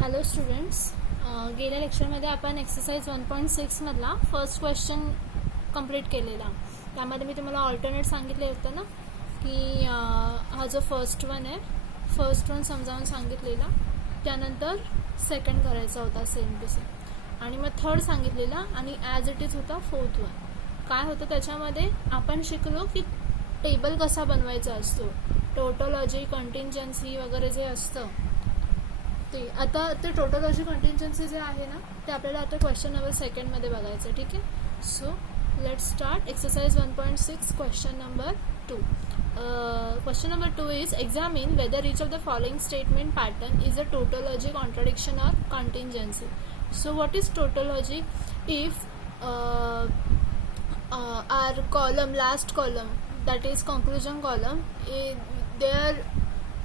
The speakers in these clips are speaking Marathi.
हॅलो स्टुडंट्स, गेल्या लेक्चरमध्ये आपण एक्सरसाइज 1.6 मधला फर्स्ट क्वेश्चन कंप्लीट केलेला. त्यामध्ये मी तुम्हाला ऑल्टरनेट सांगितले होतं ना की हा जो फर्स्ट वन समजावून सांगितलेला, त्यानंतर सेकंड करायचा होता सेम टू सेम, आणि मग थर्ड सांगितलेला आणि ॲज इट इज होता फोर्थ वन. काय होतं त्याच्यामध्ये आपण शिकलो की टेबल कसा बनवायचा असतो, टोटोलॉजी, कंटिंजन्सी वगैरे जे असतं ते. आता ते टोटोलॉजी कंटिंजन्सी जे आहे ना ते आपल्याला आता क्वेश्चन नंबर सेकंडमध्ये बघायचं. ठीक आहे, so let start exercise 1.6 question number 2. Question number 2 is examine whether each of the following statement pattern is a tautology, contradiction or contingency. So what is tautology? If our column, last column, that is conclusion column, there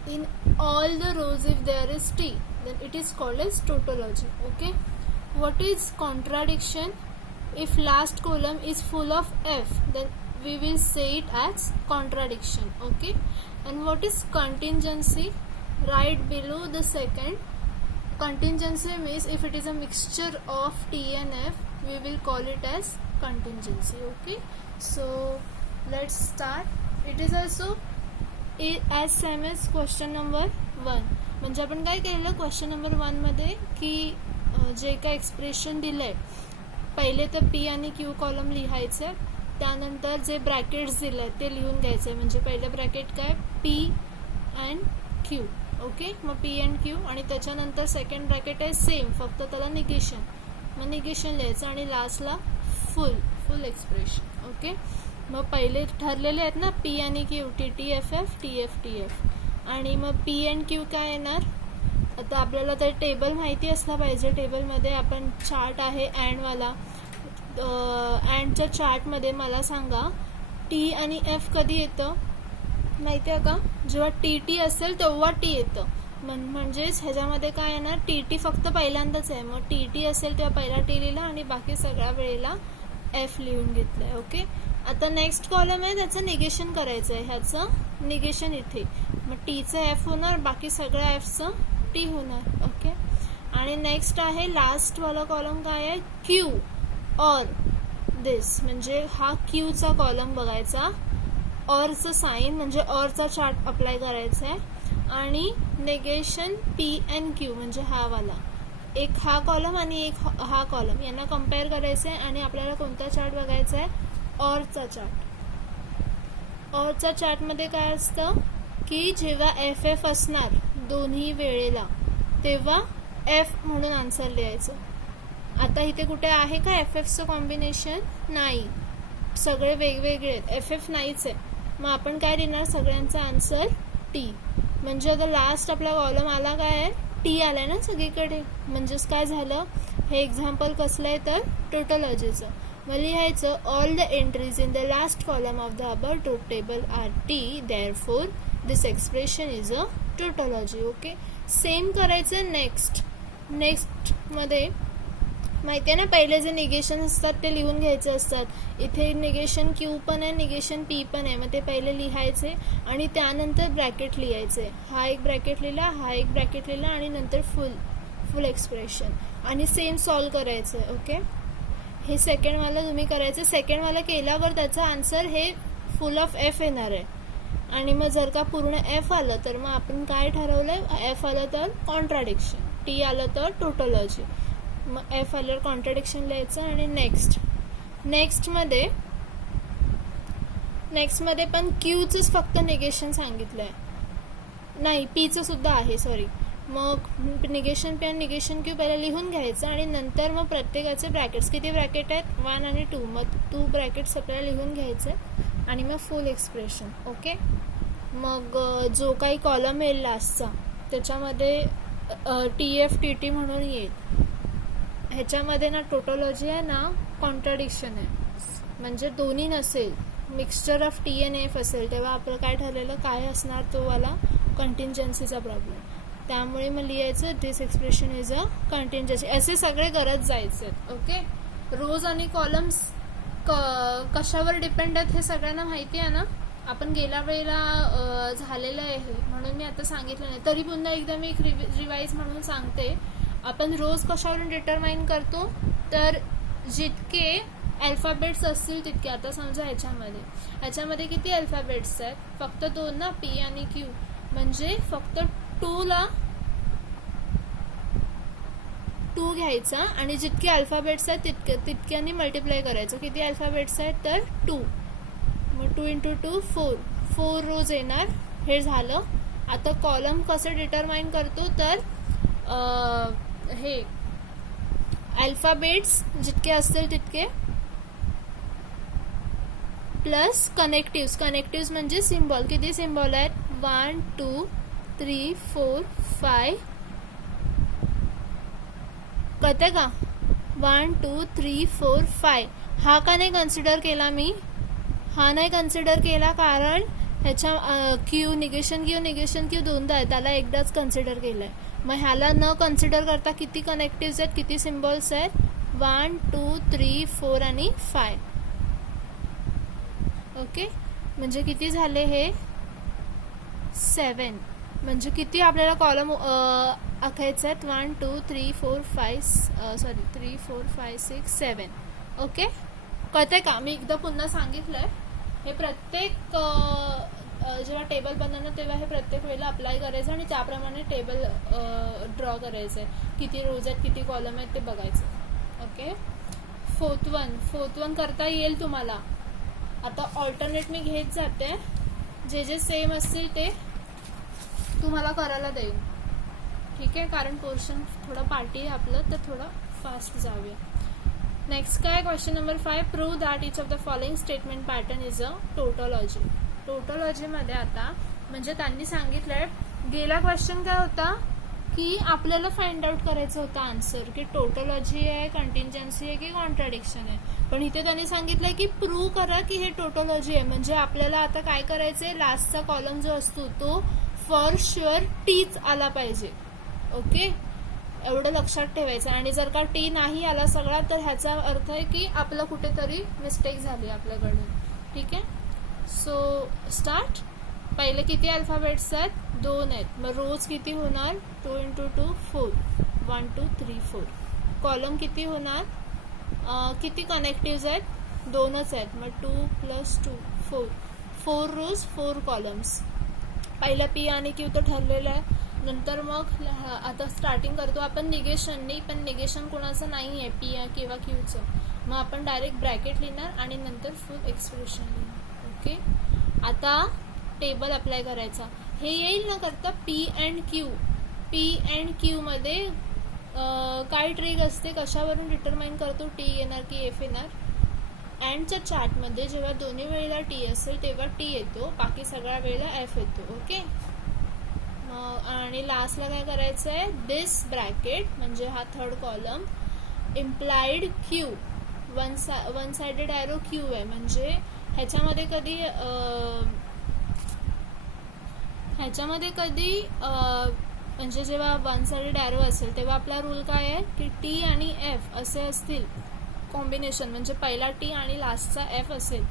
in all the rows if there is T, then it is called as tautology. Okay, what is contradiction? If last column is full of F, then we will say it as contradiction. Okay, and what is contingency? Right below the second, contingency means if it is a mixture of T and F, we will call it as contingency. Okay, so let's start. It is also as same as question number 1. म्हणजे आपण काय केलेलं क्वेश्चन नंबर 1 मध्ये की जे काय एक्सप्रेशन दिलंय, पहिले तर पी आणि क्यू कॉलम लिहायचे, त्यानंतर जे ब्रॅकेट्स दिले आहेत ते लिहून घ्यायचे. म्हणजे पहिलं ब्रॅकेट काय, पी अँड क्यू. ओके, मग पी अँड क्यू, आणि त्याच्यानंतर सेकंड ब्रॅकेट आहे सेम, फक्त त्याला निगेशन, मग निगेशन लिहायचं, आणि लास्टला फुल एक्सप्रेशन. ओके, मग पहिले ठरलेले आहेत ना पी आणि Q, T T F F, T F T F, आणि मग पी अँड क्यू काय येणार. आता आपल्याला ते टेबल माहिती असलं पाहिजे. टेबलमध्ये आपण चार्ट आहे अँडवाला, अँडच्या चार्टमध्ये मला सांगा टी आणि एफ कधी येतं माहिती आहे का, जेव्हा टी टी असेल तेव्हा टी येतं. म्हणजेच ह्याच्यामध्ये काय येणार, टी टी फक्त पहिल्यांदाच आहे, मग टी टी असेल तेव्हा पहिला टी लिहिला आणि बाकी सगळ्या वेळेला एफ लिहून घेतलंय. ओके, आता नेक्स्ट कॉलम आहे त्याचं निगेशन करायचं आहे, ह्याचं निगेशन इथे, मग टीचं एफ होणार, बाकी सगळ्या एफचं टी होणार. ओके, आणि नेक्स्ट आहे लास्टवाला कॉलम काय आहे, क्यू ऑर दिस, म्हणजे हा क्यूचा कॉलम बघायचा, ऑरचं साईन म्हणजे ऑरचा चार्ट अप्लाय करायचा आहे, आणि निगेशन पी अँड क्यू म्हणजे हा वाला, एक हा कॉलम आणि एक हा कॉलम, यांना कम्पेअर करायचं आहे. आणि आपल्याला कोणता चार्ट बघायचा आहे, ऑरचा चार्ट. ऑरचा चार्टमध्ये काय असतं की जेव्हा एफ एफ असणार दोन्ही वेळेला तेव्हा एफ म्हणून आन्सर लिहायचं. आता इथे कुठे आहे का एफ एफचं कॉम्बिनेशन, नाही, सगळे वेगवेगळे आहेत, एफ एफ नाहीच आहे, मग आपण काय लिहिणार, सगळ्यांचा आन्सर टी. म्हणजे आता लास्ट आपला कॉलम आला काय आहे, टी आलाय ना सगळीकडे, म्हणजेच काय झालं, हे एक्झाम्पल कसलं आहे तर टोटोलॉजीचं. मग लिहायचं all the entries in the last column of the above table are T, therefore this expression is a tautology. Okay, same करायचं नेक्स्टमध्ये. माहिती आहे ना, पहिले जे निगेशन असतात ते लिहून घ्यायचे असतात. इथे निगेशन क्यू पण आहे, निगेशन पी पण आहे, मग ते पहिले लिहायचे आणि त्यानंतर ब्रॅकेट लिहायचे. हा एक ब्रॅकेट लिहिला, हा एक ब्रॅकेट लिहिला, आणि नंतर फुल एक्सप्रेशन, आणि सेम सॉल्व करायचं. ओके, हे सेकंडवाला तुम्ही करायचं. सेकंडवाला केल्यावर त्याचा आन्सर हे फुल ऑफ एफ येणार आहे, आणि मग जर का पूर्ण एफ आलं तर मग आपण काय ठरवलं, एफ आलं तर कॉन्ट्राडिक्शन, टी आलं तर टोटोलॉजी, मग एफ आल्यावर कॉन्ट्राडिक्शन लिहायचं. आणि नेक्स्टमध्ये पण क्यूचंच फक्त निगेशन सांगितलं आहे, नाही पीचं सुद्धा आहे, सॉरी. मग निगेशन पी आणि निगेशन क्यू पहिला लिहून घ्यायचं, आणि नंतर मग प्रत्येकाचे ब्रॅकेट्स, किती ब्रॅकेट आहेत, 1 आणि 2, मग 2 ब्रॅकेट्स आपल्याला लिहून घ्यायचे, आणि मग फुल एक्सप्रेशन. ओके, मग जो काही कॉलम येईल लास्टचा त्याच्यामध्ये टी एफ टी टी म्हणून येईल. ह्याच्यामध्ये ना टोटोलॉजी आहे ना कॉन्ट्राडिक्शन आहे, म्हणजे दोन्ही नसेल, mixture of T and F असेल तेव्हा आपलं काय ठरलेलं काय असणार, तो वाला कंटिंजन्सीचा प्रॉब्लेम. त्यामुळे मग लिहायचं दिस एक्सप्रेशन इज अ कंटिंजन्सी. असे सगळे करत जायचे. ओके, रोज आणि कॉलम्स कशावर डिपेंड आहेत हे सगळ्यांना माहिती आहे ना, आपण गेल्या वेळेला झालेलं आहे म्हणून मी आता सांगितलं नाही, तरी पुन्हा एकदा मी एक रिवाईज म्हणून सांगते. आपण रोज कशावरून डिटरमाइन करतो, तर जितके अल्फाबेट्स असतील तितके. आता समजा ह्याच्यामध्ये किती अल्फाबेट्स आहेत, फक्त 2 ना, पी आणि क्यू. म्हणजे फक्त 2 घ्यायचा आणि जितके अल्फाबेट्स आहेत तितक्याने मल्टिप्लाय करायचं. किती अल्फाबेट्स आहेत, तर 2. मग 2 × 2 4 रोज येणार. हे झालं. आता कॉलम कसं डिटरमाइन करतो, तर हे अल्फाबेट्स जितके असतील तितके प्लस कनेक्टिव्स म्हणजे सिम्बॉल. किती सिम्बॉल आहेत, 1 2 3 4 5. कळते का, 1 2 3 4 5. हा का नाही कन्सिडर केला मी, हा नाही कन्सिडर केला कारण ह्याच्या क्यू निगेशन क्यू 2दा आहे, त्याला एकदाच कन्सिडर केलंय. मग ह्याला न कन्सिडर करता किती कनेक्टिव्स आहेत, किती सिम्बॉल्स आहेत, 1 2 3 4 आणि 5. ओके, म्हणजे किती झाले हे, 7. म्हणजे किती आपल्याला कॉलम आखायचे आहेत, 1 2 3 4 5 3 4 5 6 7. ओके, कळतंय का. मी एकदा पुन्हा सांगितलंय. हे प्रत्येक जेव्हा टेबल बनवणं तेव्हा हे प्रत्येक वेळेला अप्लाय करायचं आणि त्याप्रमाणे टेबल ड्रॉ करायचं आहे. किती रोज आहेत, किती कॉलम आहेत ते बघायचं. ओके, फोर्थ वन करता येईल तुम्हाला. आता ऑल्टरनेट मी घेत जाते, जे सेम असतील ते तुम्हाला करायला देईन. ठीक आहे, कारण पोर्शन थोडं पार्टी आहे आपलं, तर थोडं फास्ट जाऊया. नेक्स्ट काय, question number 5. Prove that each of the following statement pattern is a tautology. टोटोलॉजीमध्ये आता म्हणजे त्यांनी सांगितलंय, गेला क्वेश्चन काय होता की आपल्याला फाइंड आउट करायचं होतं आन्सर, की टोटोलॉजी आहे, कंटिंजन्सी आहे की कॉन्ट्राडिक्शन आहे. पण इथे त्यांनी सांगितलंय की प्रूव्ह करा की हे टोटोलॉजी आहे. म्हणजे आपल्याला आता काय करायचंय, लास्टचा कॉलम जो असतो तो फॉर शुअर टीच आला पाहिजे. ओके, एवढं लक्षात ठेवायचं. आणि जर का टी नाही आला सगळा, तर ह्याचा अर्थ आहे की आपलं कुठेतरी मिस्टेक झाली आपल्याकडून. ठीक आहे, सो स्टार्ट. पहिले किती अल्फाबेट्स आहेत, 2 आहेत. मग रोज किती होणार, 2 × 2 4 1 2 3 4. कॉलम किती होणार, किती कनेक्टिव्स आहेत, 2च आहेत. मग 2 + 2 4 रोज 4 कॉलम्स. पहिला पी आणि क्यू तर ठरलेलं आहे. नंतर मग आता स्टार्टिंग करतो आपण निगेशननी, पण निगेशन कोणाचं नाही आहे पी किंवा क्यूचं. मग आपण डायरेक्ट ब्रॅकेट लिहिणार आणि नंतर फुल एक्सप्रेशन लिहिणार. ओके, आता टेबल अप्लाय करायचा. हे येईल न करता पी अँड क्यू मध्ये काय ट्रिक असते, कशावरून डिटरमाइन करतो, टी येणार की एफ येणार. अँडच्या चार्टमध्ये जेव्हा दोन्ही वेळेला टी असेल तेव्हा टी येतो, बाकी सगळ्या वेळेला एफ येतो. ओके, आणि लास्टला काय करायचं आहे, दिस ब्रॅकेट म्हणजे हा third column implied Q, one sided arrow Q आहे. म्हणजे ह्याच्यामध्ये कधी म्हणजे जेव्हा वन साइडेड ॲरो असेल तेव्हा आपला रूल काय आहे की टी आणि एफ असे असतील कॉम्बिनेशन, म्हणजे पहिला टी आणि लास्टचा एफ असेल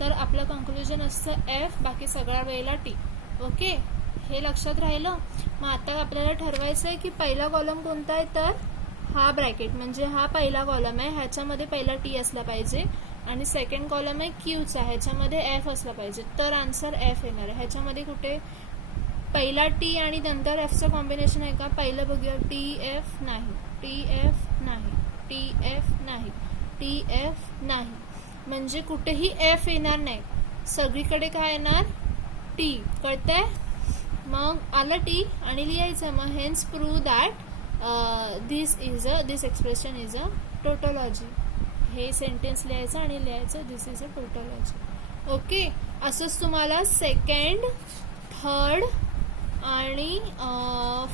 तर आपलं कंक्लुजन असतं एफ, बाकी सगळ्या वेळेला टी. ओके, हे लक्षात राहिलं. मग आता आपल्याला ठरवायचं आहे की पहिला कॉलम कोणता आहे, तर हा ब्रॅकेट म्हणजे हा पहिला कॉलम आहे, ह्याच्यामध्ये पहिला टी असला पाहिजे. आणि सेकंड कॉलम आहे क्यूचा, ह्याच्यामध्ये एफ असला पाहिजे, तर आन्सर एफ येणार आहे. ह्याच्यामध्ये कुठे पहिला टी आणि नंतर एफचं कॉम्बिनेशन आहे का, पहिलं बघूया, टी एफ नाही, टी एफ नाही, टी एफ नाही, टी एफ नाही. म्हणजे कुठेही एफ येणार नाही, सगळीकडे काय येणार, टी. कळतंय. मग आलं टी आणि लिहायचं. मग hence prove that this expression is a tautology. हे सेंटेन्स लिहायचं आणि लिहायचं this is a tautology. Okay, असंच तुम्हाला सेकंड, थर्ड आणि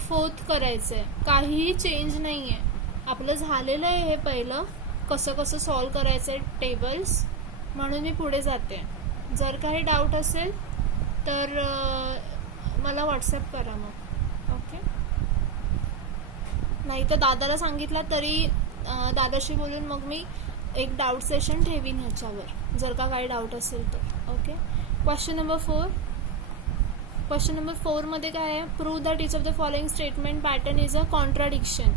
फोर्थ करायचं आहे. काहीही चेंज नाही आहे, आपलं झालेलं आहे हे पहिलं. कसं सॉल्व करायचं आहे टेबल्स, म्हणून मी पुढे जाते. जर काही डाऊट असेल तर मला व्हॉट्सॲप करा मग. ओके, नाही तर दादाला सांगितलं तरी दादाशी बोलून मग मी एक डाऊट सेशन ठेवीन ह्याच्यावर, जर का काही डाऊट असेल तर. Okay, question number 4. Question number 4 मध्ये काय आहे, prove that each of the following statement pattern is a contradiction.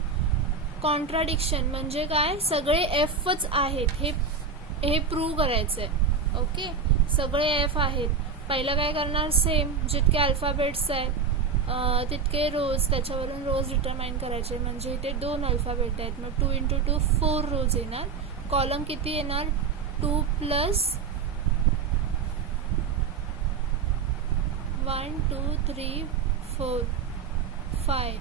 Contradiction म्हणजे काय, सगळे एफच आहेत हे प्रूव्ह करायचं आहे. ओके, सगळे एफ आहेत. पहिलं काय करणार, सेम जितके अल्फाबेट्स आहेत तितके रोज, त्याच्यावरून रोज डिटरमाइन करायचे. म्हणजे इथे 2 अल्फाबेट आहेत, मग 2 × 2 4 रोज येणार. कॉलम किती येणार, 2 + 1 2 3 4 5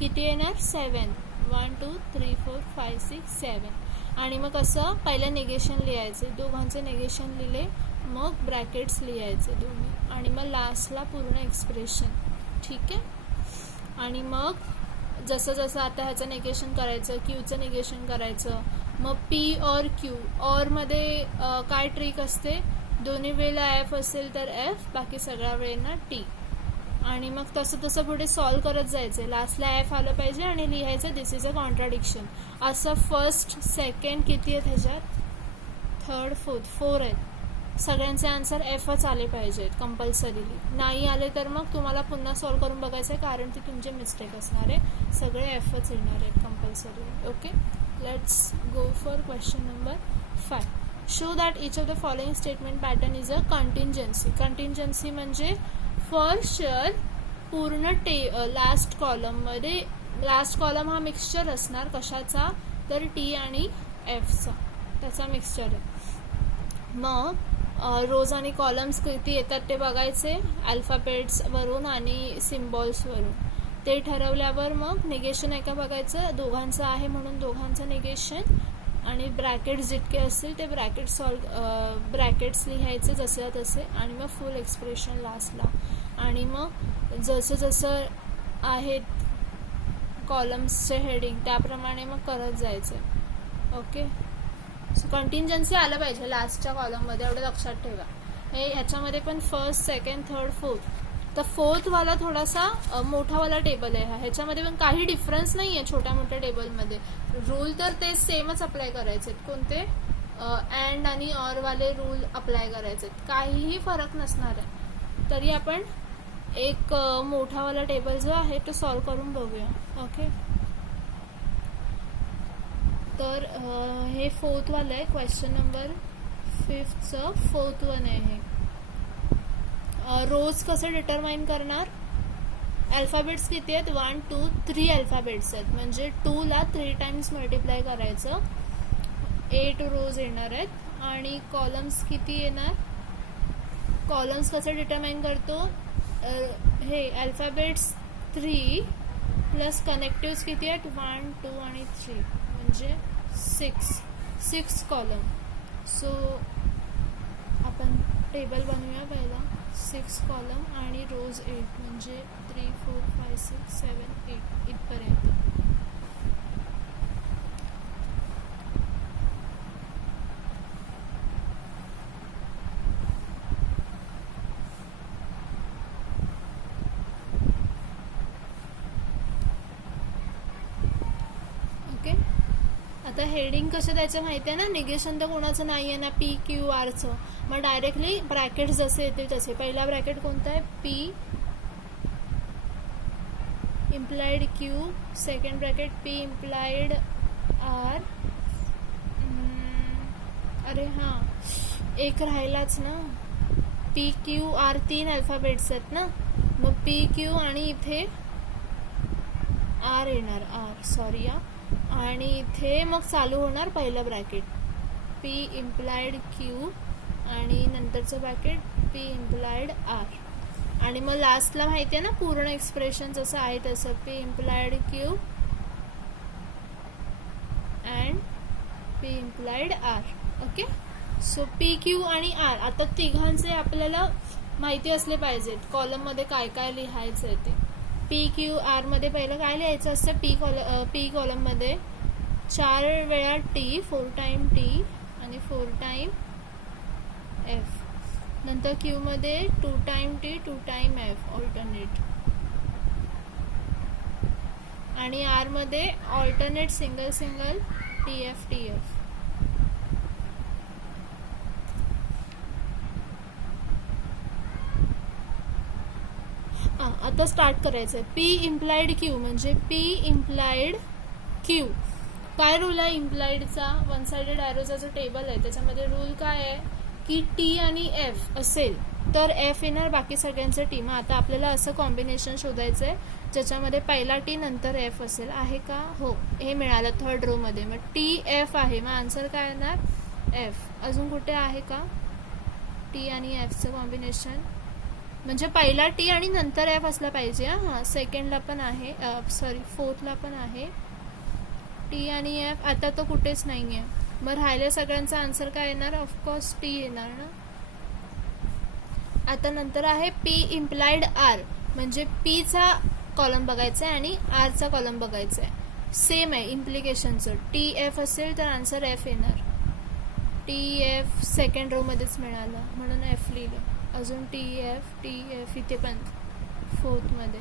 किती येणार, 7. 1 2 3 4 5 6 7. आणि मग कसं, पहिलं निगेशन लिहायचे, दोघांचे निगेशन लिहिले, मग ब्रॅकेट्स लिहायचे दोन्ही, आणि मग लास्टला पूर्ण एक्सप्रेशन. ठीक आहे. आणि मग जसं जसं आता ह्याचं निगेशन करायचं, क्यूचं निगेशन करायचं, मग पी और क्यू. ऑरमध्ये काय ट्रिक असते, दोन्ही वेळेला एफ असेल तर एफ, बाकी सगळ्या वेळेला टी. आणि मग तसं तसं पुढे सॉल्व करत जायचं. लास्टला एफ आलं पाहिजे आणि लिहायचं दिस इज अ कॉन्ट्राडिक्शन. असं फर्स्ट सेकंड किती आहेत ह्याच्यात, थर्ड फोर्थ 4 आहेत. सगळ्यांचे आन्सर एफच आले पाहिजेत कंपल्सरीली. नाही आले तर मग तुम्हाला पुन्हा सॉल्व करून बघायचं आहे, कारण ती तुमचे मिस्टेक असणार आहे. सगळे एफच येणार आहेत compulsory. Okay, let's go for question number 5. Show that each of the following statement pattern is a contingency. Contingency म्हणजे फॉर शुअर पूर्ण लास्ट कॉलममध्ये, लास्ट कॉलम हा मिक्सचर असणार कशाचा, तर टी आणि एफचा, त्याचा मिक्सचर आहे. मग रोज आणि कॉलम्स किती येतात ते बघायचे, अल्फाबेट्सवरून आणि सिम्बॉल्सवरून. ते ठरवल्यावर मग निगेशन एका बघायचं, दोघांचं आहे म्हणून दोघांचं निगेशन, आणि ब्रॅकेट्स जितके असतील ते ब्रॅकेट्स लिहायचे जसे तसे, आणि मग फुल एक्सप्रेशन लास्टला. आणि मग जसं जसं आहेत कॉलम्सचे हेडिंग त्याप्रमाणे मग करत जायचं. ओके, सो कंटिंजन्सी आलं पाहिजे लास्टच्या कॉलममध्ये, एवढं लक्षात ठेवा. हे ह्याच्यामध्ये पण फर्स्ट सेकंड थर्ड फोर्थ, तर फोर्थवाला थोडासा मोठावाला टेबल आहे. ह्याच्यामध्ये पण काही डिफरन्स नाही आहे छोट्या मोठ्या टेबलमध्ये. रूल तर ते सेमच अप्लाय करायचे, कोणते अँड आणि ऑरवाले रूल अप्लाय करायचे, काहीही फरक नसणार आहे. तरी आपण एक मोठावाला टेबल जो आहे तो सॉल्व करून बघूया. ओके, तर हे फोर्थवालं आहे, क्वेश्चन नंबर 5चं 4th वन आहे हे. रोज कसं डिटरमाइन करणार, अल्फाबेट्स किती आहेत, 1 2 3 अल्फाबेट्स आहेत, म्हणजे 2 ला 3 टाइम्स मल्टिप्लाय करायचं, 8 रोज येणार आहेत. आणि कॉलम्स किती येणार, कॉलम्स कसं डिटरमाइन करतो, हे अल्फाबेट्स 3 प्लस कनेक्टिव्स किती आहेत, 1 2 आणि 3, म्हणजे 6 कॉलम. सो आपण टेबल बनवूया पहिला, 6 कॉलम आणि रोज 8, म्हणजे 3 4 5 6 7 8 इथपर्यंत. ओके, आता हेडिंग कसं द्यायचं माहिती आहे ना, निगेशन तर कोणाचं नाही आहे ना, पी क्यू आरचं. मग डायरेक्टली ब्रॅकेट जसे येतील तसे. पहिला ब्रॅकेट कोणता आहे, P implied Q, second bracket P implied R. अरे हां, एक राहिलाच ना, पी क्यू आर 3 अल्फाबेट्स आहेत ना, मग पी क्यू आणि इथे आर येणार, आर सॉरी या. आणि इथे मग चालू होणार पहिलं ब्रॅकेट पी इम्प्लाइड क्यू आणि नंतरचं ब्रॅकेट पी इम्प्लाइड आर. आणि मग लास्टला माहिती आहे ना पूर्ण एक्सप्रेशन जसं आहे तसं, P implied Q and P implied R. Okay, so P Q आणि आर आता तिघांचे आपल्याला माहिती असले पाहिजेत, कॉलममध्ये काय काय लिहायचं आहे ते. पी क्यू आरमध्ये पहिलं काय लिहायचं असतं, पी कॉलममध्ये 4 वेळा टी, 4 टाइम टी आणि 4 टाइम एफ. नंतर क्यूमध्ये 2 time T 2 time F alternate. आणि आरमध्ये alternate single single T F T F. आता स्टार्ट करायचं आहे. पी इम्प्लाइड क्यू म्हणजे पी इम्प्लाइड क्यू. काय रूल आहे इम्प्लाइडचा? वन साइडेड ॲरोचा जो टेबल आहे त्याच्यामध्ये रूल काय आहे की टी आणि एफ असेल तर एफ येणार, बाकी सगळ्यांचं टी. मग आता आपल्याला असं कॉम्बिनेशन शोधायचं आहे ज्याच्यामध्ये पहिला टी नंतर एफ असेल. आहे का? हो, हे मिळालं थर्ड रो मध्ये. मग टी एफ आहे, मग आन्सर काय येणार? एफ. अजून कुठे आहे का टी आणि एफचं कॉम्बिनेशन? म्हणजे पहिला टी आणि नंतर एफ असला पाहिजे. हां, सेकंडला पण आहे, सॉरी फोर्थला पण आहे टी आणि एफ. आता तो कुठेच नाही आहे. मग राहिल्या सगळ्यांचा आन्सर काय येणार? ऑफकोर्स टी येणार ना. आता नंतर आहे पी इम्प्लाइड आर म्हणजे पीचा कॉलम बघायचा आहे आणि आरचा कॉलम बघायचा आहे. सेम आहे इम्प्लिकेशनचं. टी एफ असेल तर आन्सर एफ येणार. टी एफ सेकंड रो मध्येच मिळालं म्हणून एफ लिहिलं. अजून टी एफ इथे पण फोर्थ मध्ये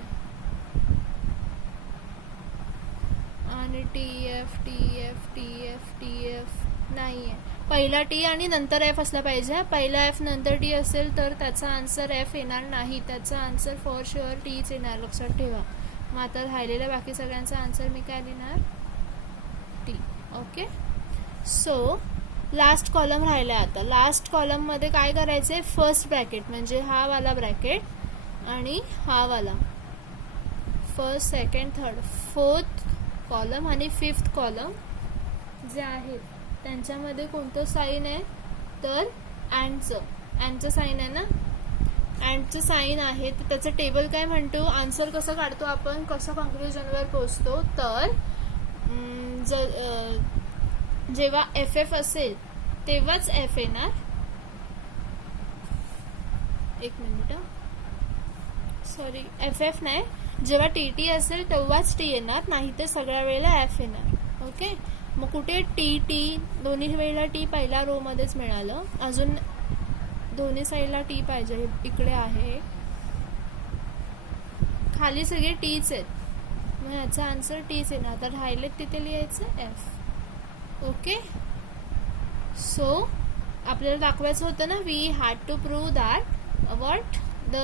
आणि टी एफ नाही आहे. पहिला टी आणि नंतर एफ असला पाहिजे. पहिला एफ नंतर टी असेल तर त्याचा आन्सर एफ येणार नाही, त्याचा आन्सर फॉर शुअर टीच येणार, लक्षात ठेवा. मग आता राहिलेल्या बाकी सगळ्यांचा आन्सर मी काय लिहिणार? T. Okay, so last column राहिला. आता लास्ट कॉलम मध्ये काय करायचंय? फर्स्ट ब्रॅकेट म्हणजे हा वाला ब्रॅकेट आणि हा वाला, first second third fourth column आणि फिफ्थ कॉलम जे आहेत त्यांच्यामध्ये कोणतं साईन आहे? तर अँडचं साईन आहे ना. अँडचं साईन आहे तर त्याचं टेबल काय म्हणतो? आन्सर कसं काढतो आपण, कसं कंक्लुजनवर पोहोचतो? तर जेव्हा एफ एफ असेल तेव्हाच एफ येणार. एक मिनिट, सॉरी, एफ एफ नाही, जेव्हा टी टी असेल तेव्हाच टी येणार, नाही तर सगळ्या वेळेला एफ येणार. ओके, मग कुठे टी दोन्ही वेळेला टी पहिल्या रो मध्येच मिळालं. अजून दोन्ही साईडला टी पाहिजे, इकडे आहे, खाली सगळे टीच आहेत, मग ह्याचा आन्सर टीच येणार. तर राहिलेत तिथे लिहायचं एफ. ओके, सो आपल्याला दाखवायचं होतं ना, we had to prove that what the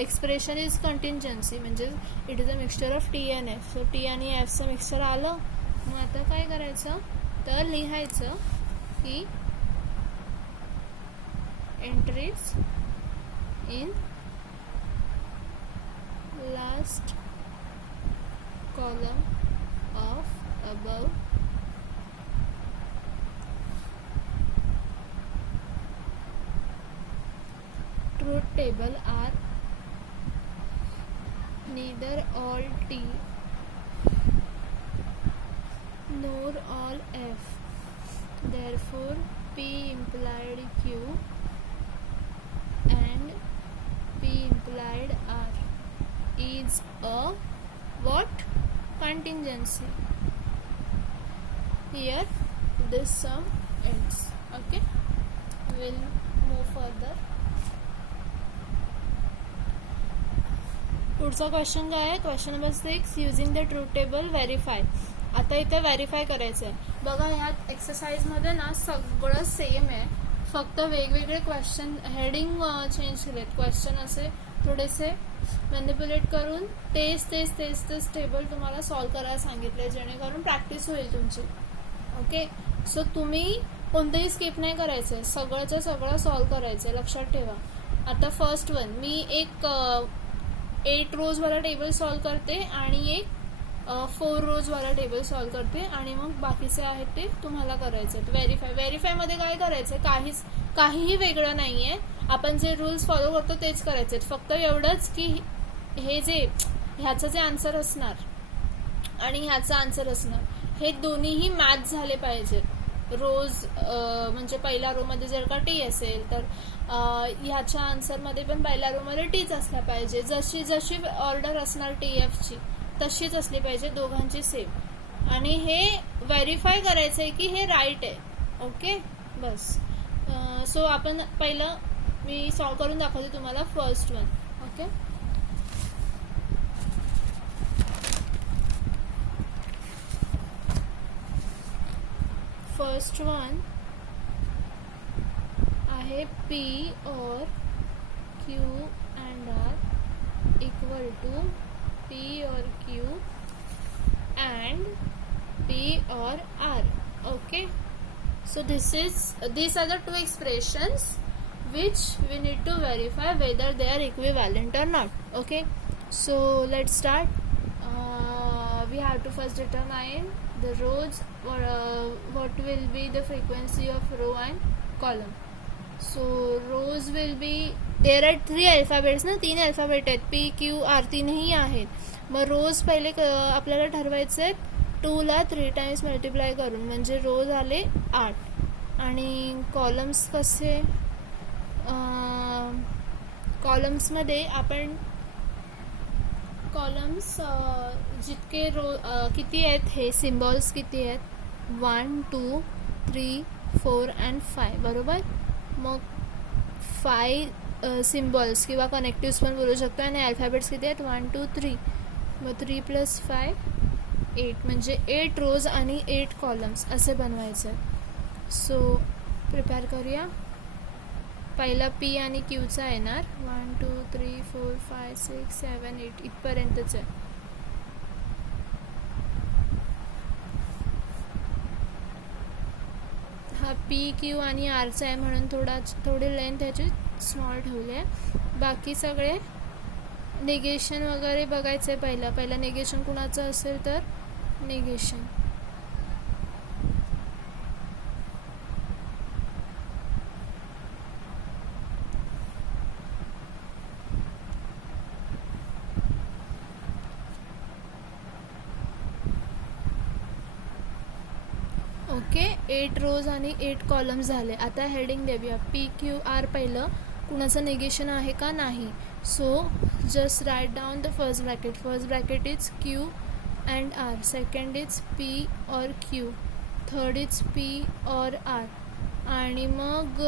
expression is contingency म्हणजे it is a mixture of T and F. So T आणि एफचं मिक्सचर आलं. मग आता काय करायचं? तर लिहायचं की entries in last column of above truth table are neither all T nor all F. Therefore, P implied Q and P implied R is a what? Contingency. Here, this sum ends. Okay, we'll move further. पुढचा क्वेश्चन काय आहे? Question number 6, using the truth table verify. आता इथे व्हेरीफाय करायचं आहे. बघा, ह्यात एक्सरसाइजमध्ये ना सगळं सेम आहे, फक्त वेगवेगळे क्वेश्चन हेडिंग चेंज केलेत. क्वेश्चन असे थोडेसे मॅनिप्युलेट करून तेच टेबल तुम्हाला सॉल्व करायला सांगितले, जेणेकरून प्रॅक्टिस होईल तुमची. ओके, सो तुम्ही कोणतंही स्किप नाही करायचं आहे, सगळंचं सगळं सॉल्व करायचं आहे, लक्षात ठेवा. आता फर्स्ट वन, मी एक 8 रोज वाला टेबल सॉल्व करते आणि एक 4 रोज वाला टेबल सॉल्व करते आणि मग बाकीचे आहेत ते तुम्हाला करायचे आहेत. व्हेरीफाय मध्ये काय करायचंय? काहीही वेगळं नाहीये, आपण जे रूल्स फॉलो करतो तेच करायचे. फक्त एवढंच की हे जे ह्याचं जे आन्सर असणार आणि ह्याचा आन्सर असणार हे दोन्हीही मॅच झाले पाहिजेत. रोज म्हणजे पहिल्या रो मध्ये जर का टी असेल तर ह्याच्या आन्सरमध्ये पण पहिल्या रो मध्ये टीच असल्या पाहिजे. जशी ऑर्डर असणार टी एफची तशीच असली पाहिजे, दोघांची सेम. आणि हे व्हेरीफाय करायचं आहे की हे राईट आहे. ओके, बस. सो आपण पहिलं मी सॉल्व करून दाखवते तुम्हाला first one. Okay, first one आहे P और Q and R equal to P or Q and P or R. Okay, so these are the two expressions which we need to verify whether they are equivalent or not. Okay, so let's start. We have to first determine the rows or what will be the frequency of row and column. So rows will be, there are 3 alphabets ना, 3 अल्फाबेट आहेत, P Q R 3ही आहेत. मग रोज पहिले आपल्याला ठरवायचे आहेत 2 ला 3 टाइम्स मल्टिप्लाय करून, म्हणजे रोज आले 8. आणि कॉलम्स कसे, कॉलम्समध्ये आपण कॉलम्स जितके किती आहेत, हे सिम्बॉल्स किती आहेत, 1 2 3 4 and 5 बरोबर. मग 5 सिम्बॉल्स किंवा कनेक्टिव्स पण बोलू शकतो. आणि अल्फाबेट्स किती आहेत, 1 2 3. मग 3 + 5 8, म्हणजे 8 रोज आणि 8 कॉलम्स असे बनवायचे. सो प्रिपेअर करूया. पहिला P आणि Qचा येणार 1 2 3 4 5 6 7 8 इथपर्यंतच आहे. हा P Q आणि Rचा आहे म्हणून थोडी लेंथ ह्याची स्मॉल ठेवली आहे. बाकी सगळे निगेशन वगैरे बघायचं आहे. पहिला निगेशन कुणाचं असेल तर निगेशन. ओके, 8 रोज आणि 8 कॉलम्स झाले. आता हेडिंग देऊया. P Q R पहिलं कुणाचं निगेशन आहे का नाही. So just write down the first bracket is Q and R, second is P or Q, third is P or R. आणि मग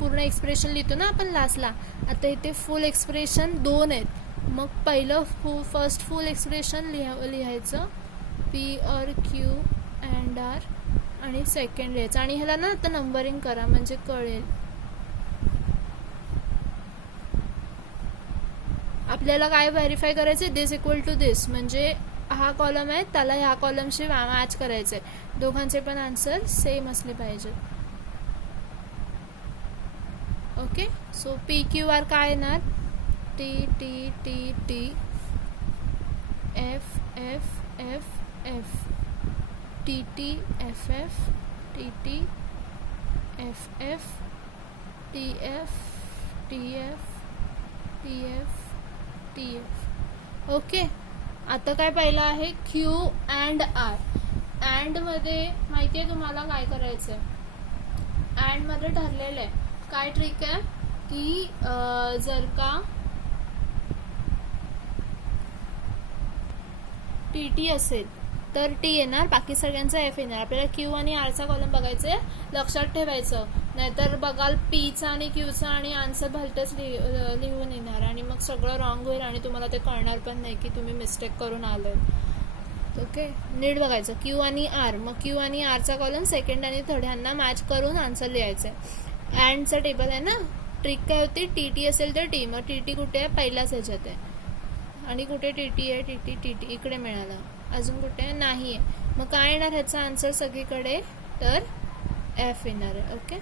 पूर्ण एक्सप्रेशन लिहितो ना आपण लास्टला. आता इथे फुल एक्सप्रेशन 2 आहेत. मग पहिलं फर्स्ट फुल एक्सप्रेशन लिहायचं P or Q and R आणि सेकंड लिहायचं. आणि ह्याला ना आता नंबरिंग करा म्हणजे कळेल. आपल्याला काय व्हेरीफाय करायचं, दिस इक्वल टू दिस, म्हणजे हा कॉलम आहे त्याला ह्या कॉलमशी मॅच करायचं आहे. दोघांचे पण आन्सर सेम असले पाहिजे. Okay, so P Q R काय येणार, T T T T F F F F T T F F T T F F T F T F T F T F. Okay, आता काय पहिलं आहे Q and R. अँड मध्ये माहिती आहे तुम्हाला काय करायचं आहे. अँड मध्ये ठरलेलं आहे. काय ट्रिक आहे की जर का TT असेल तर T येणार, बाकी सगळ्यांचा F येणार. आपल्याला Q आणि Rचा कॉलम बघायचं आहे, लक्षात ठेवायचं. नाहीतर बघाल Pचा आणि Qचा आणि आन्सर भलतेच लिहून येणार आणि मग सगळं रॉंग होईल आणि तुम्हाला ते कळणार पण नाही की तुम्ही मिस्टेक करून आलोय. ओके, नीट बघायचं Q आणि R. मग Q आणि Rचा कॉलम सेकंड आणि थर्ड ह्यांना मॅच करून आन्सर लिहायचं आहे. अँडचा टेबल आहे ना, ट्रिक काय होती, TT असेल तर T. मग TT कुठे आहे, पहिल्याच ह्याच्यात आहे. आणि कुठे TT आहे, TT इकडे मिळालं. अजून कुठे नाही आहे. मग काय येणार ह्याचा आन्सर सगळीकडे, तर F येणार आहे. ओके,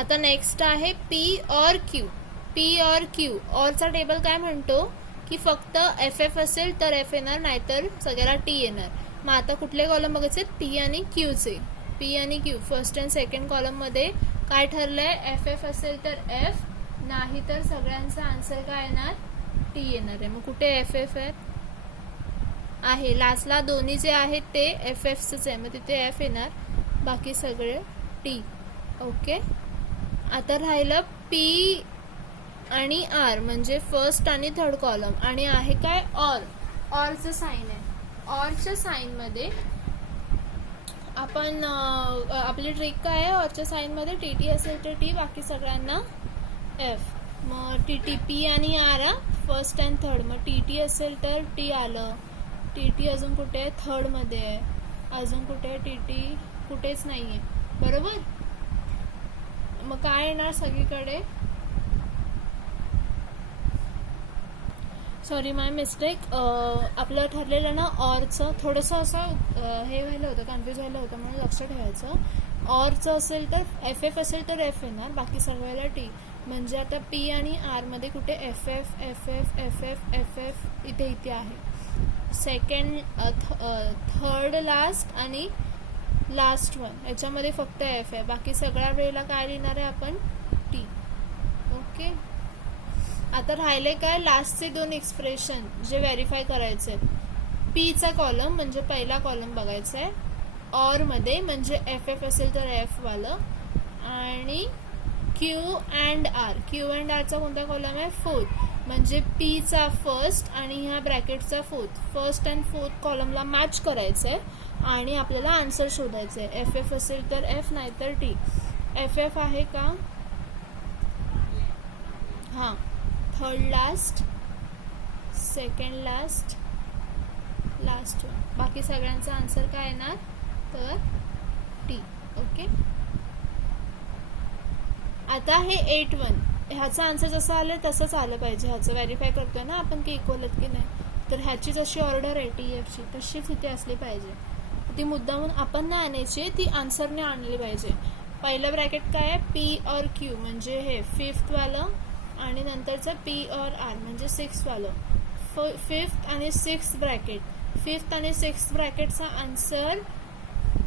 आता नेक्स्ट आहे P or Q. P or Q, ऑरचा टेबल काय म्हणतो की फक्त FF असेल तर F येणार, नाहीतर सगळ्याला T येणार. मग आता कुठले कॉलम बघायचे, P आणि Qचे. P आणि Q first and second column मध्ये काय ठरलंय, FF असेल तर F, नाही तर सगळ्यांचा आन्सर काय येणार, T येणार आहे. मग कुठे FF आहे, लास्टला दोन्ही जे आहेत ते FFच आहे, मग तिथे F येणार, बाकी सगळे T. ओके, आता राहिलं P आणि R म्हणजे फर्स्ट आणि थर्ड कॉलम. आणि आहे काय, ऑरचं साईन आहे. ऑरच्या साईन मध्ये आपण आपली ट्रिक काय आहे, ऑरच्या साईन मध्ये TT असेल तर T, बाकी सगळ्यांना F. मग TT P आणि R फर्स्ट अँड थर्ड. मग TT असेल तर T आलं, TT अजून कुठे आहे, थर्ड मध्ये आहे. अजून कुठे आहे, TT कुठेच नाहीये, बरोबर. मग काय येणार सगळीकडे, सॉरी माय मिस्टेक. आपलं ठरलेलं ना ऑरचं थोडंसं असं हे व्हायला होतं, कन्फ्यूज व्हायला होतं, म्हणून लक्ष ठेवायचं. ऑरचं असेल तर एफ एफ असेल तर एफ येणार, बाकी सगळ्याला टी. म्हणजे आता पी आणि आरमध्ये कुठे F F F F F F F F इथे इथे आहे. सेकंड थर्ड लास्ट आणि लास्ट वन याच्यामध्ये फक्त एफ आहे, बाकी सगळ्या वेळेला काय लिहिणार आहे आपण, टी. ओके. आता राहिले काय लास्टचे दोन एक्सप्रेशन जे व्हेरीफाय करायचे. पीचा कॉलम म्हणजे पहिला कॉलम बघायचा आहे, ऑरमध्ये म्हणजे एफ एफ असेल तर एफ वालं, आणि Q and R. Q and आरचा कोणता कॉलम आहे, फोर्थ, म्हणजे पीचा फर्स्ट आणि ह्या ब्रॅकेटचा फोर्थ. फर्स्ट अँड फोर्थ कॉलमला मॅच करायचं आहे आणि आपल्याला आन्सर शोधायचं आहे. एफ एफ असेल तर एफ नाहीतर टी. एफ एफ आहे का, हां, third last, second last, last one. बाकी सगळ्यांचा आन्सर काय येणार तर टी. ओके. आता हे 8-1 ह्याचा आन्सर जसं आलं तसंच आलं पाहिजे. ह्याचं व्हेरीफाय करतोय ना आपण की इक्वल आहेत की नाही, तर ह्याची जशी ऑर्डर आहे टी एफची तशीच इथे असली पाहिजे. ती मुद्दामून आपण नाही आणायची, ती आन्सरने आणली पाहिजे. पहिलं ब्रॅकेट काय आहे, पी और क्यू म्हणजे हे फिफ्थवालं, आणि नंतरचं पी और आर म्हणजे सिक्स्थवालं. फिफ्थ आणि सिक्स्थ ब्रॅकेट, फिफ्थ आणि सिक्स्थ ब्रॅकेटचा आन्सर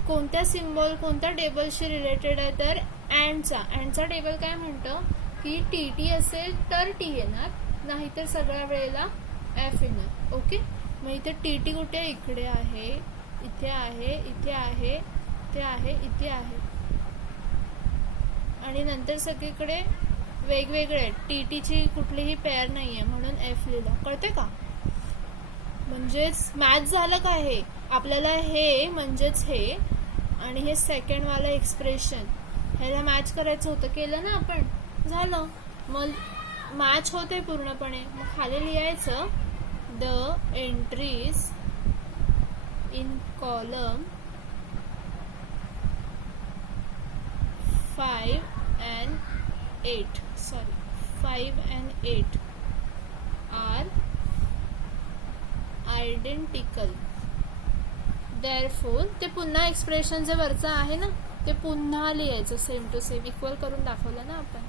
कोणत्या सिम्बॉल कोणत्या टेबलशी रिलेटेड आहे तर अँडचा. अँडचा टेबल काय म्हणतं की टी टी असेल तर टी येणार, नाहीतर सगळ्या वेळेला एफ येणार. ओके. मग इथे टी टी कुठे, इकडे आहे, इथे आहे, इथे आहे, इथे आहे, इथे आहे, आणि नंतर सगळीकडे वेगवेगळे. टी टीची कुठलीही पेअर नाही आहे म्हणून एफ लिहिला. कळते का, म्हणजेच मॅच झालं का हे आपल्याला, हे म्हणजेच हे आणि हे सेकंडवालं एक्सप्रेशन ह्याला मॅच करायचं होतं, केलं ना आपण, झालं. मग मॅच होते पूर्णपणे. मग खाली लिहायचं the entries in column 5 and 8 are identical. Therefore ते पुन्हा एक्सप्रेशन जे वरचं आहे ना ते पुन्हा लिहायचं सेम टू सेम, इक्वल करून दाखवलं ना आपण.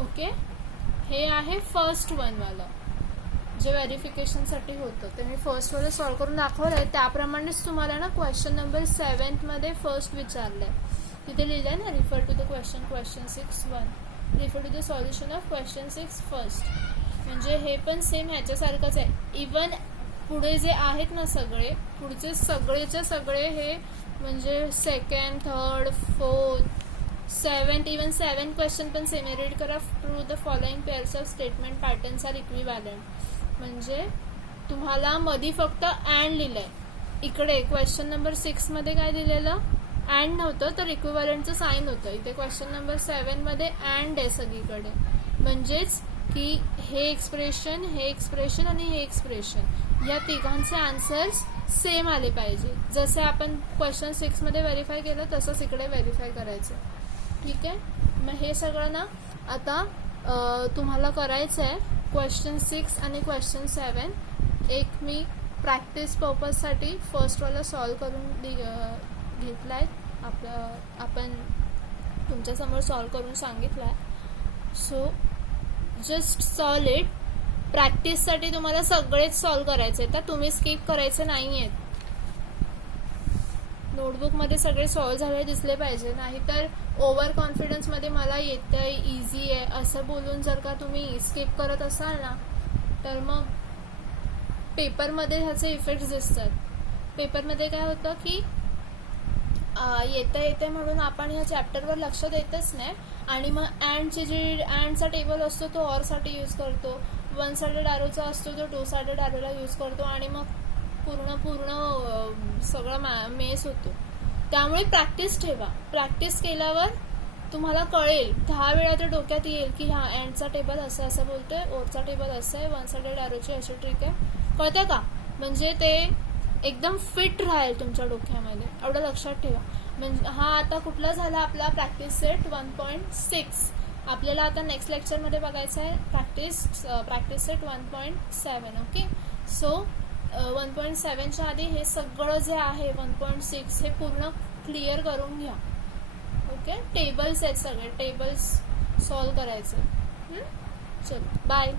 ओके. हे आहे फर्स्ट वनवालं जे व्हेरिफिकेशनसाठी होतं, ते मी फर्स्टवालं सॉल्व करून दाखवलं आहे. त्याप्रमाणेच तुम्हाला ना क्वेश्चन नंबर 7मध्ये फर्स्ट विचारलं आहे, तिथे लिहिलं आहे ना, refer to the question 6(1), refer to the solution of question 6 first. म्हणजे हे पण सेम ह्याच्यासारखंच आहे. इवन पुढे जे आहेत ना सगळे, पुढचे सगळेचे सगळे हे म्हणजे second, third, fourth, 7th, even 7 question पण सेम. रीड करा, through the following pairs of statement patterns are equivalent. म्हणजे तुम्हाला मधी फक्त अँड लिहिलंय. इकडे क्वेश्चन नंबर 6मध्ये काय दिलेलं, अँड नव्हतं तर इक्विव्हॅलंटचं साईन होतं. इथे क्वेश्चन नंबर 7मध्ये अँड आहे सगळीकडे. म्हणजेच की हे एक्सप्रेशन, हे एक्सप्रेशन आणि हे एक्सप्रेशन या तिघांचे आन्सर्स सेम आले पाहिजे. जसे आपण क्वेश्चन 6मध्ये व्हेरीफाय केलं तसंच इकडे व्हेरीफाय करायचं. ठीक आहे. मग हे सगळं ना आता तुम्हाला करायचं आहे. क्वेश्चन 6 आणि क्वेश्चन 7 एक मी प्रॅक्टिस पर्पजसाठी फर्स्टवाला सॉल्व करून घेतला आहे. आपण तुमच्यासमोर सॉल्व करून सांगितलं आहे. So just solve it. प्रॅक्टिससाठी तुम्हाला सगळेच सॉल्व करायचे आहेत, तर तुम्ही स्किप करायचे नाही आहेत. नोटबुकमध्ये सगळे सॉल्व झाले दिसले पाहिजे, नाहीतर ओव्हर कॉन्फिडन्समध्ये मला येतंय, इझी आहे असं बोलून जर का तुम्ही स्किप करत असाल ना तर मग पेपरमध्ये ह्याचे इफेक्ट्स दिसतात. पेपरमध्ये काय होतं की येते म्हणून आपण ह्या चॅप्टरवर लक्ष देतच नाही, आणि मग अँडची जी अँडचा टेबल असतो तो ऑरसाठी यूज करतो, 1 साइडेड ॲरोचा असतो तो 2 साइडेड ॲरोला यूज करतो, आणि मग पूर्ण सगळं मेस होतो. त्यामुळे प्रॅक्टिस ठेवा. प्रॅक्टिस केल्यावर तुम्हाला कळेल 10 वेळा तर डोक्यात येईल की हा एंडचा टेबल असं असं बोलतोय, ओरचा टेबल असं आहे, वन साइडेड एरोची अशी ट्रिक आहे. कळतंय का? म्हणजे ते एकदम फिट राहील तुमच्या डोक्यामध्ये, एवढं लक्षात ठेवा. म्हणजे हा आता कुठला झाला आपला प्रॅक्टिस सेट 1.6. आपल्याला आता नेक्स्ट लेक्चरमध्ये बघायचं आहे प्रॅक्टिस सेट 1.7. ओके. सो 1.7च्या आधी हे सगळं जे आहे 1.6 हे पूर्ण क्लिअर करून घ्या. ओके. टेबल्स आहेत, सगळे टेबल्स सॉल्व करायचे. चल बाय.